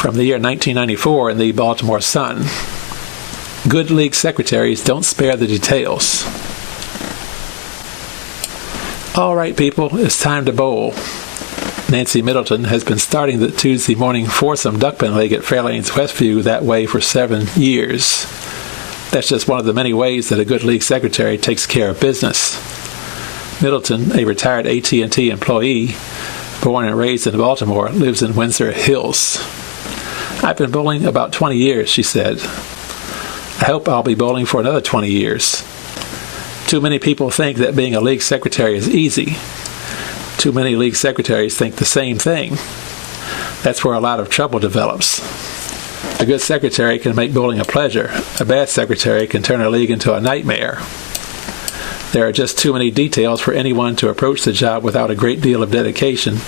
from the year 1994 in the Baltimore Sun. Good league secretaries don't spare the details. All right, people, it's time to bowl. Nancy Middleton has been starting the Tuesday morning foursome duckpin league at Fairlanes Westview that way for 7 years. That's just one of the many ways that a good league secretary takes care of business. Middleton, a retired AT&T employee, born and raised in Baltimore, lives in Windsor Hills. I've been bowling about 20 years, she said. I hope I'll be bowling for another 20 years. Too many people think that being a league secretary is easy. Too many league secretaries think the same thing. That's where a lot of trouble develops. A good secretary can make bowling a pleasure. A bad secretary can turn a league into a nightmare. There are just too many details for anyone to approach the job without a great deal of dedication.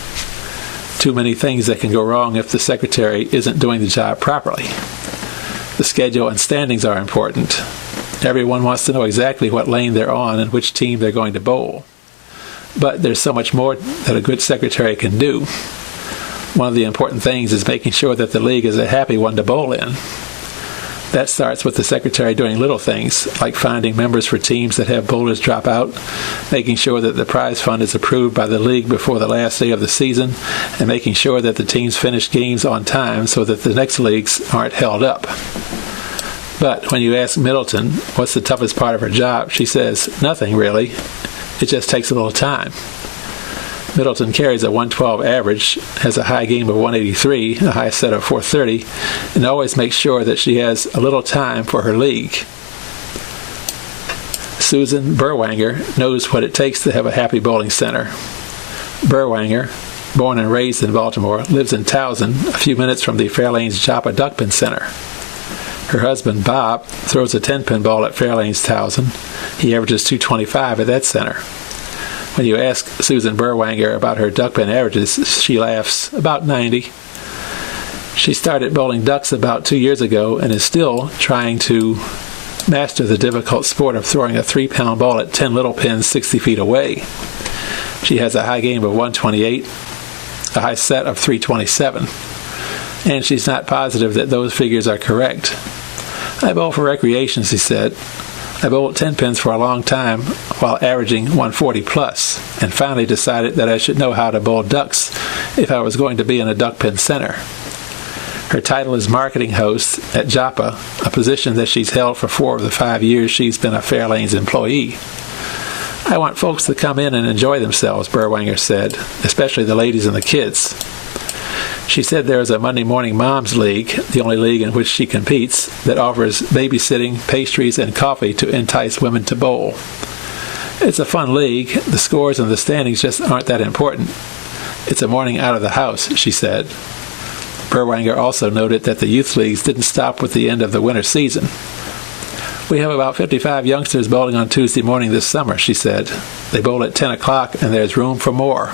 Too many things that can go wrong if the secretary isn't doing the job properly. The schedule and standings are important. Everyone wants to know exactly what lane they're on and which team they're going to bowl. But there's so much more that a good secretary can do. One of the important things is making sure that the league is a happy one to bowl in. That starts with the secretary doing little things, like finding members for teams that have bowlers drop out, making sure that the prize fund is approved by the league before the last day of the season, and making sure that the teams finish games on time so that the next leagues aren't held up. But when you ask Middleton what's the toughest part of her job, she says, nothing really. It just takes a little time. Middleton carries a 112 average, has a high game of 183, a high set of 430, and always makes sure that she has a little time for her league. Susan Berwanger knows what it takes to have a happy bowling center. Berwanger, born and raised in Baltimore, lives in Towson, a few minutes from the Fairlanes Joppa Duckpin Center. Her husband, Bob, throws a 10-pin ball at Fairlanes Towson. He averages 225 at that center. When you ask Susan Berwanger about her duckpin averages, she laughs, about 90. She started bowling ducks about 2 years ago and is still trying to master the difficult sport of throwing a 3-pound ball at 10 little pins 60 feet away. She has a high game of 128, a high set of 327, and she's not positive that those figures are correct. I bowl for recreation, she said. I bowled 10 pins for a long time while averaging 140 plus, and finally decided that I should know how to bowl ducks if I was going to be in a duckpin center. Her title is marketing host at Joppa, a position that she's held for 4 of the 5 years she's been a Fairlanes employee. I want folks to come in and enjoy themselves, Berwanger said, especially the ladies and the kids. She said there is a Monday Morning Moms League, the only league in which she competes, that offers babysitting, pastries, and coffee to entice women to bowl. It's a fun league. The scores and the standings just aren't that important. It's a morning out of the house, she said. Berwanger also noted that the youth leagues didn't stop with the end of the winter season. We have about 55 youngsters bowling on Tuesday morning this summer, she said. They bowl at 10 o'clock and there's room for more.